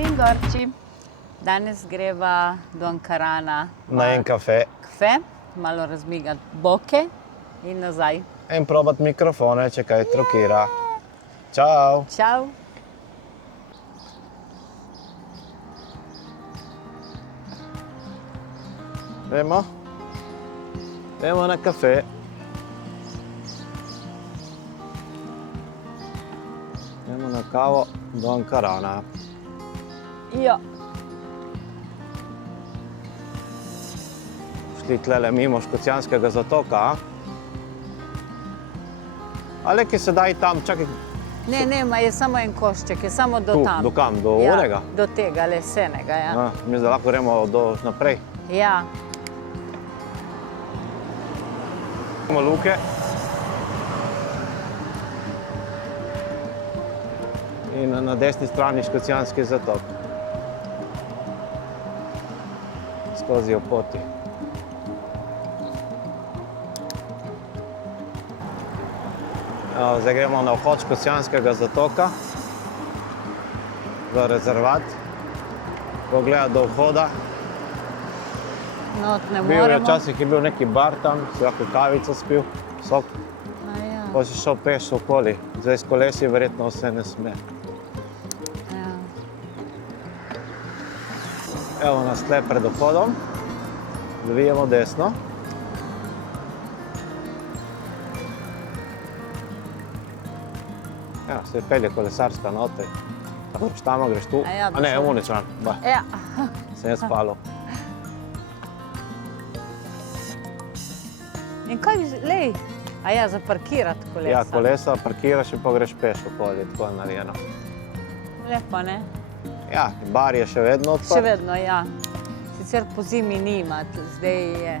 Dobrodošli in Grči. Danes greva do Ankarana na en kafe. Malo razmigati boke in nazaj. In probati mikrofone, če kaj trokira. Čau! Čau! Gremo na kafe. Gremo na kavo do Ankarana. Ja. Šli tlele mimo Škocjanskega zatoka. Ali ki se daj tam, čakaj. Ne, je samo en košček, je samo do Tu, tam. do kam? Do ja, onega? Do tega lesenega, ja. Mislim, da lahko gremo naprej. Ja. Imamo luke. In na desni strani Škocjanski zatok. Skozi opoti. Zdaj gremo na vhod Škocjanskega zatoka v rezervat. Pogledati do vhoda. Not ne Bil je moremo. včasih je bil neki bar tam, si lahko kavico spil, sok. Ja. Pa si šel peš okoli. Zdaj s kolesi verjetno vse ne sme. Ja. Evo nas tle pred vhodom. Zavijemo desno. Ja, se pelje kolesarska noter. Tako greš tamo, greš tu. Ja, A ne, uničan. Ja. Sem jaz spalo. In kaj, lej, a ja, za parkirati kolesa. Ja, kolesa parkiraš in pa greš peš okoli, tako je narejeno. Lepo, ne? Ja, bar je še vedno odprt. Še vedno, ja. Sicer po zimi nima, zdaj je.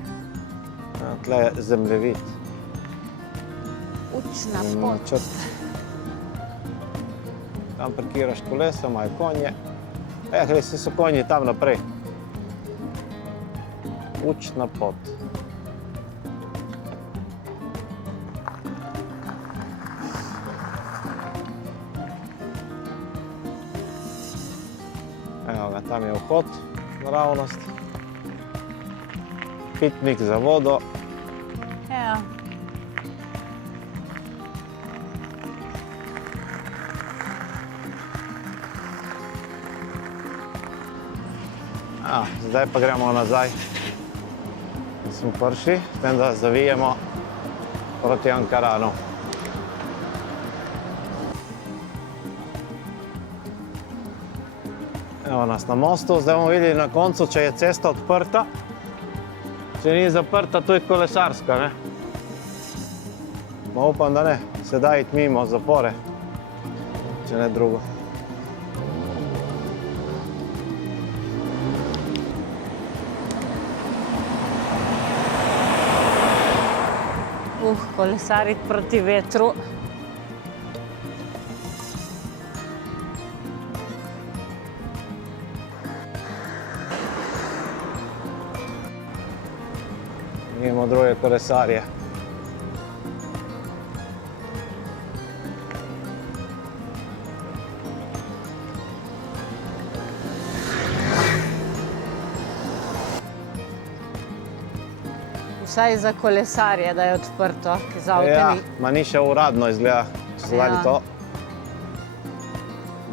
Ja, tle je zemljevid. Učna In pot. načrt. Tam parkiraš kolesa, imajo konje. Vsi so konji tam naprej. Učna pot. Evo ga, tam je vhod, naravnost. Pitnik za vodo. Ja. Zdaj pa gremo nazaj. Smo prši, s tem, da zavijemo proti Ankaranu. Evo nas na mostu, zdaj bomo videli na koncu, če je cesta odprta. Če ni zaprta, tudi kolesarska, ne? Ma upam, da ne, se da iti mimo zapore, če ne drugo. Kolesariti proti vetru. Imamo druge kolesarje. Vsaj za kolesarje, da je odprto, ki za avte ni. Ma ni še uradno izgleda, če se dali to.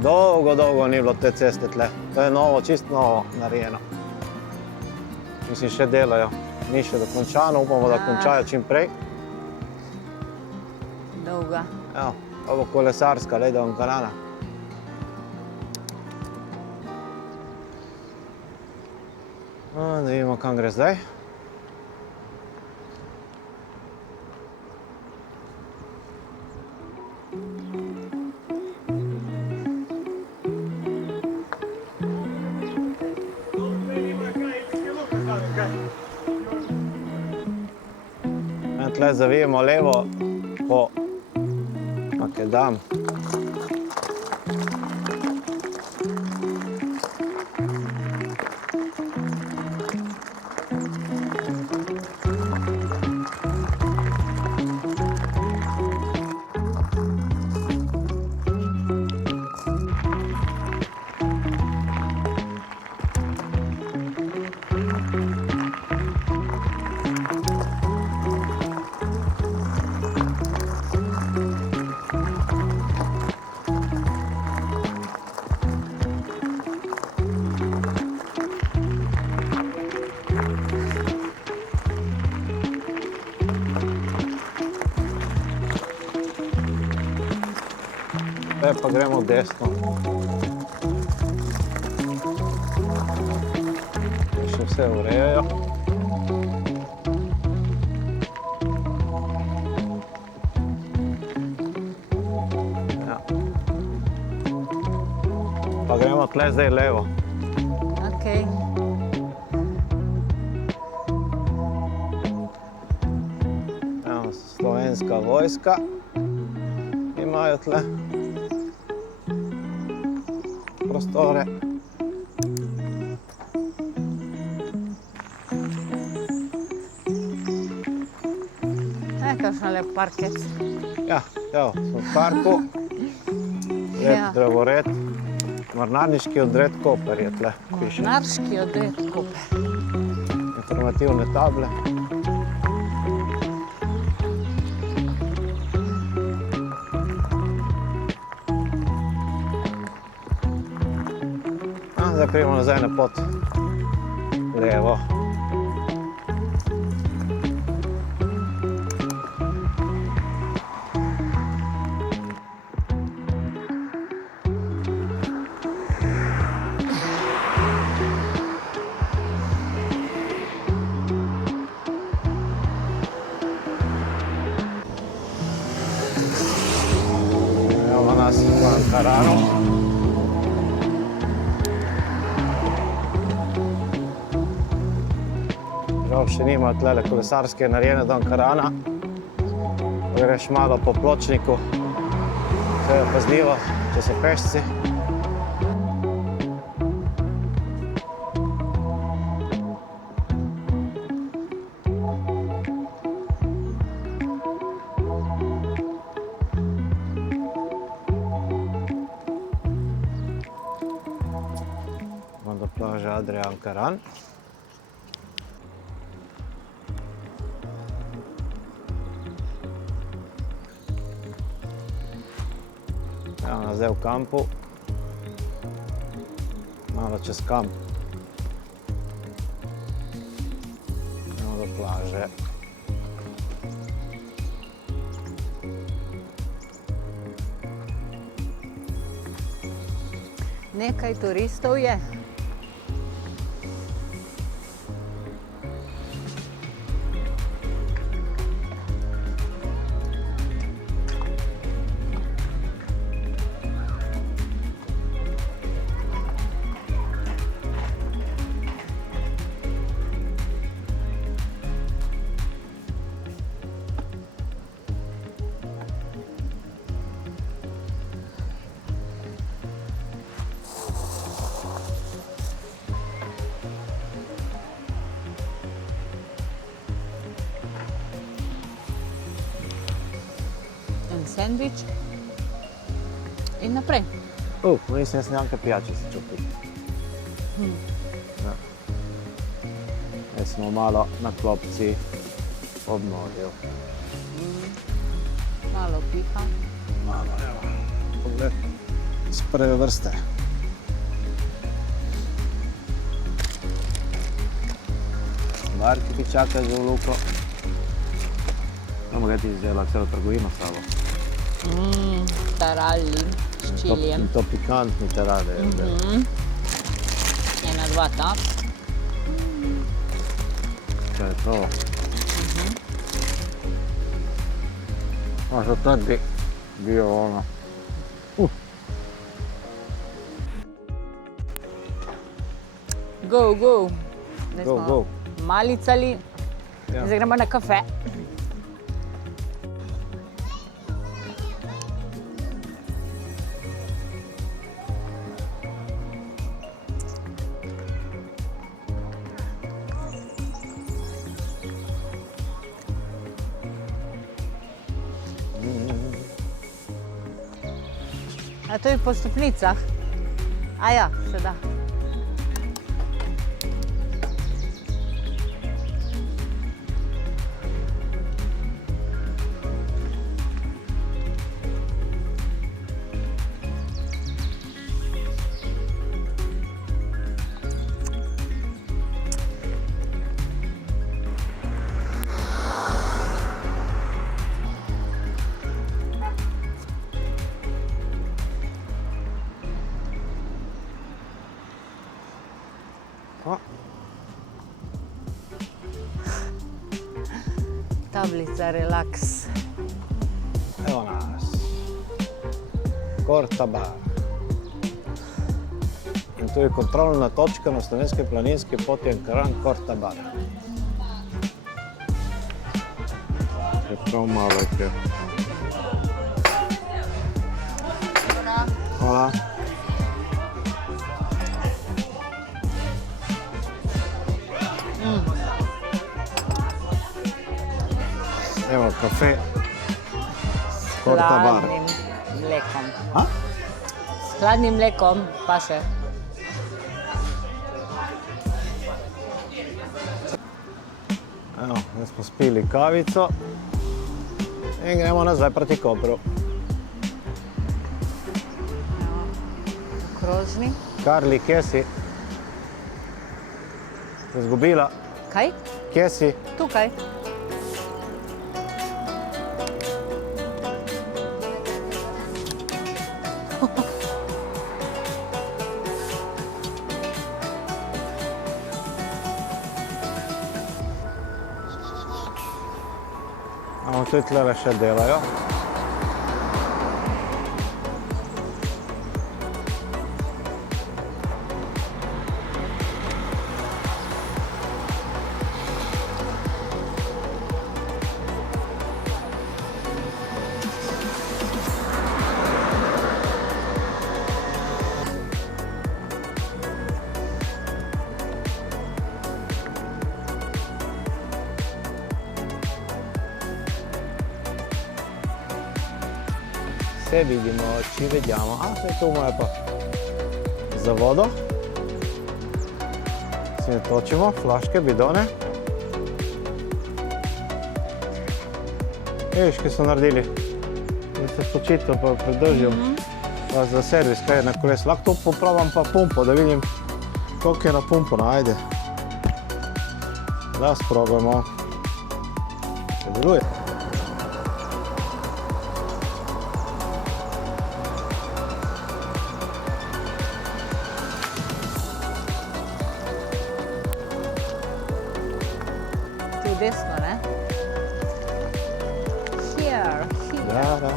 Dolgo ni bilo te ceste tle. To je novo, čisto novo narejeno. Mislim, še delajo. Ni še dokončano, upamo, da končajo čim prej. Dolga. Evo, pa bo kolesarska, lej do Ankarana. Da vidimo, kam gre zdaj. Tle zavijemo levo po Makedam. kafe, pa gremo desno. Še vse urejajo. Ja. Pa gremo tle zdaj levo. Okej. Evo, slovenska vojska imajo tle prostore. Kakšen lep parkec. Ja, evo, smo v parku. Lep Ja. drevored. Mornarniški odred Koper je tle, piše. Mornarski odred Koper. Informativne table. Zdaj pridemo nazaj na pot levo. Evo nas v Ankaranu. Žal še nima tlele kolesarske narejene do Ankarana. Greš malo po pločniku, vse je pazljivo, če so pešci. Do plaže Adria Ankaran. Evo nas zdaj v kampu. Malo čez kamp. Evo do plaže. Nekaj turistov je. Sandvič in naprej. Mislim, jaz nekaj pijače si čupiti. Ja. Zdaj smo malo na klopci ob morju. Malo piha. Malo, evo. Pogled z prve vrste. Barki ti čakajo za v luko. Imamo ga ti izdelati celo trgovino s sabo. Taralli s čilijem. In to pikantni tarade. Ena, dva, ta. To je to. Možda tad bi bio ono. Go, go. Zdaj Go, smo go. malicali. Ja. Zdaj gremo na kafe. A to je po stopnicah? A ja, se da. Tablica Relax. Evo nas. Korta bar. In tu je kontrolna točka na slovenski planinski poti Ankaran Korta bar. Je prav malo je. Hvala. Evo kafe. Korta bar. Hladnim mlekom. A? S hladnim mlekom pa še. Evo, zdaj smo spili kavico in gremo nazaj proti Kopru. Okrožni. Karli, kje si? Se izgubila? Kaj? Kje si? Tukaj. Tudi tlele še delajo. Se vidimo, ci vediamo. Ah, se tu je pa za vodo. Si ne točimo, flaške, bidone. Vidiš, kaj so naredili? Da se spočito pa pridržil. Pa za servis, kaj je na kolesu. Lahko to popravim pa pumpo, da vidim, koliko je na pumpo. No, ajde. Da sprobamo. Se deluje. Desno, ne? Here. Da, da.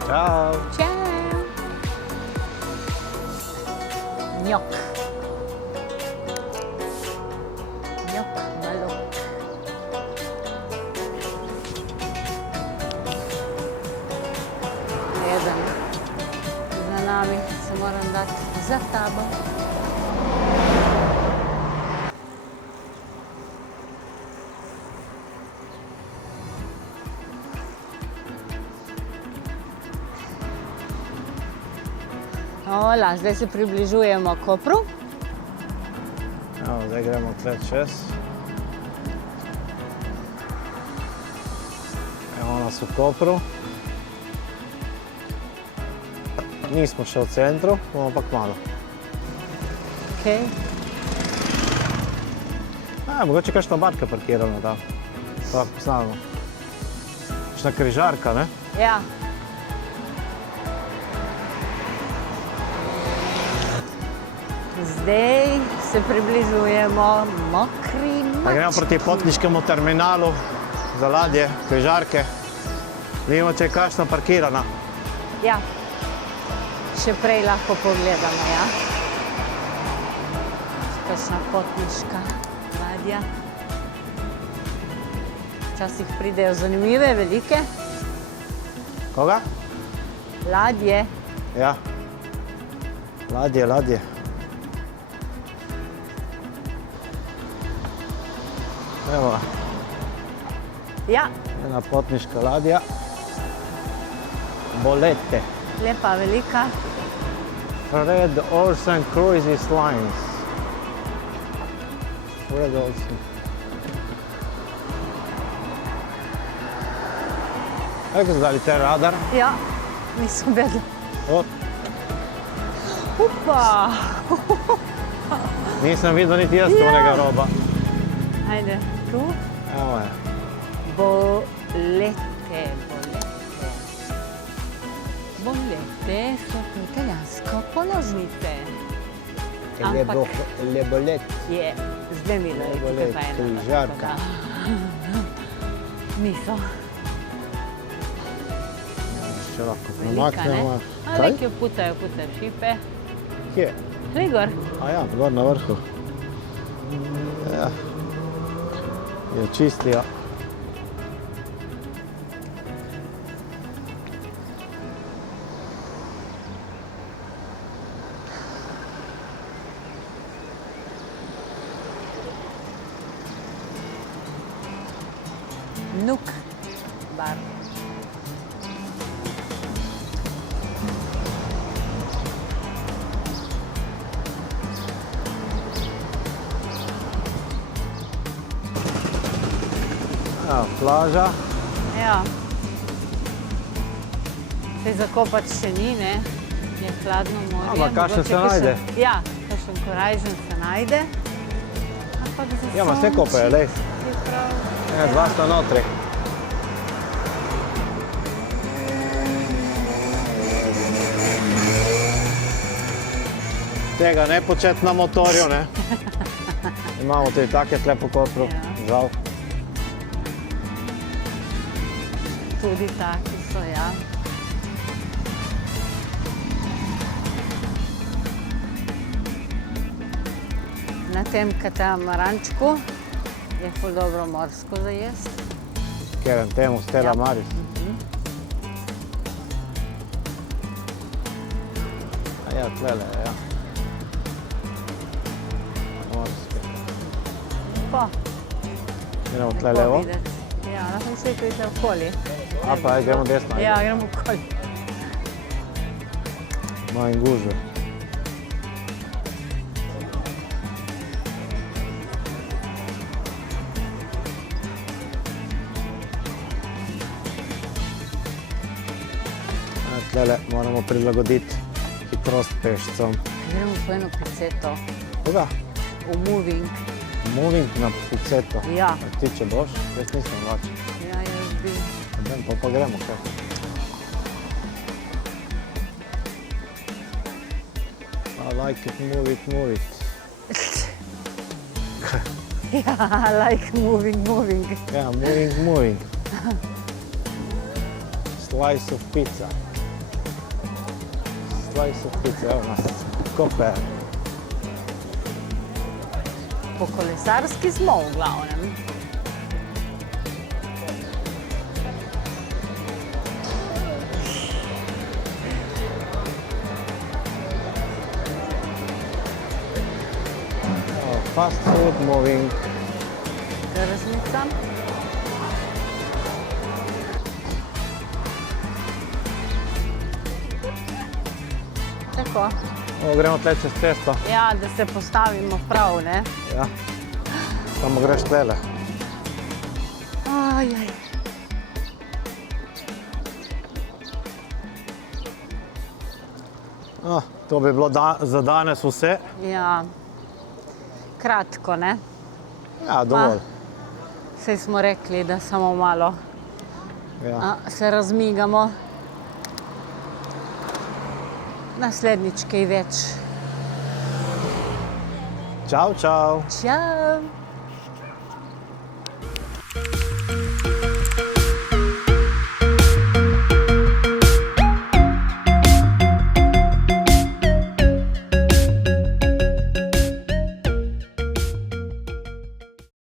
Ciao. Ciao. Gnocc. Gnocc, malok. Jedan za nami se moram dati za tabo. Hola, zdaj se približujemo Kopru. Evo, zdaj gremo tle čez. Evo nas v Kopru. Nismo še v centru, bomo pa kmalu. Okay. Mogoče kakšna barka parkirana tam. Pa poznamo. Kakšna križarka, ne? Ja. Zdaj se približujemo Mokri Pa gremo mački. proti potniškemu terminalu za ladje, križarke. Vidimo, če je kakšna parkirana. Ja. Še prej lahko pogledamo, ja. Kakšna potniška ladja. Včasih pridejo zanimive, velike Koga? ladje. Ja. Ladje, ladje. Evo, Ja, ena potniška ladja. Bolete. lepa, velika. Fred Olsen Cruises Lines. Fred Olsen. Kako zdali te radar? Ja, nisem vedela. Od Upa! Nisem videl niti jaz onega roba. Ajde, tu. Evo je. Bolete. Bolete so po italijansko položnice. Le bolet. Je, zdaj mi je Bolet, pa ena. križarka. Niso. Še lahko Velika, ne? premaknemo. Ali ki jo putajo šipe. Kje? Glej gor. A ja, gor na vrhu. Ja. Jo čistijo. Nuk bar. Ja, plaža. Ja. Se zakopati še ni, ne? Je hladno morje. Ampak kakšen Mogoče se najde? Ja, kakšen korajžen se najde. Ampak za Ja, ma vse kopajo, lej. je prav. Ja, dva sta notri. Tega ne početi na motorju, ne? Imamo tudi take tle po Kopru, Ja. žal. Tudi taki so, ja. Na tem katamarančku je ful dobro morsko za jesti. Kjerem temu, Stella Ja. Maris. A ja, tlele, ja. Morske. Pa, Gremo tle lepo levo. videti. Ja, lahko se pride okoli. A pa gremo desno. Ja, gremo okoli. Ima in gužve. Tlele moramo prilagoditi hitrost pešcem. Gremo po eno piceto. Koga? V moving. Moving na piceto. Ja. A ti če boš? Jaz nisem vlačen. Ja, jaz bi. Pa gremo kar. I like it, move it, move it. Ja, I like moving. Ja, moving. Slice of pizza. Slice of pizza, evo nas. Koper. Po kolesarski smo v glavnem. Fast food, moving. Krznica. Tako. Ovo gremo tle čez cesto. Ja, da se postavimo prav, ne? Ja. Samo greš tlele. Ajaj. To bi bilo za danes vse. Ja. Kratko, ne? Ja, dovolj. Saj smo rekli, da samo malo Ja. se razmigamo. Naslednjič kaj več. Čau, čau. Čau!